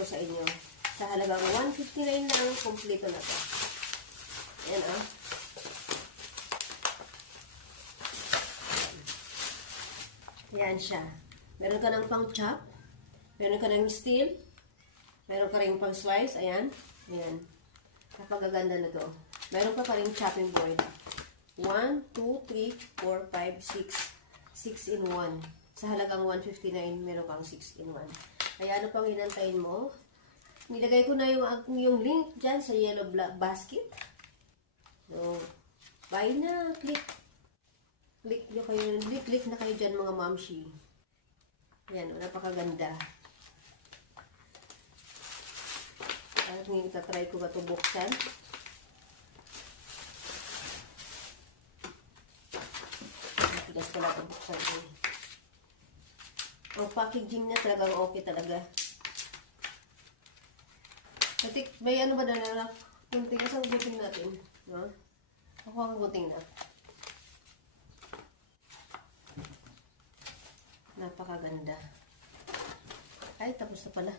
ko sa inyo. Sa halagang 159 lang, kompleto na to. Ayan ah. Ayan siya. Meron ka ng pang chop. Meron ka ng steel. Meron ka rin pang slice. Ayan. Ayan. Napakaganda na to. Meron ka rin chopping board. 1, 2, 3, 4, 5, 6. 6 in 1. Sa halagang 159, meron kang 6 in 1. Kaya ano pang hinantayin mo? Nilagay ko na yung link dyan sa yellow basket. So, buy na. Click na kayo dyan mga mamshi. Yan, napakaganda. At ngayon, tatry ko ba ito buksan? Matigas pala ito buksan ko. Ang packaging niya talagang okay talaga. May ano ba na kunting isang guting natin. No? Ako ang guting na. Napakaganda. Ay, tapos na pala.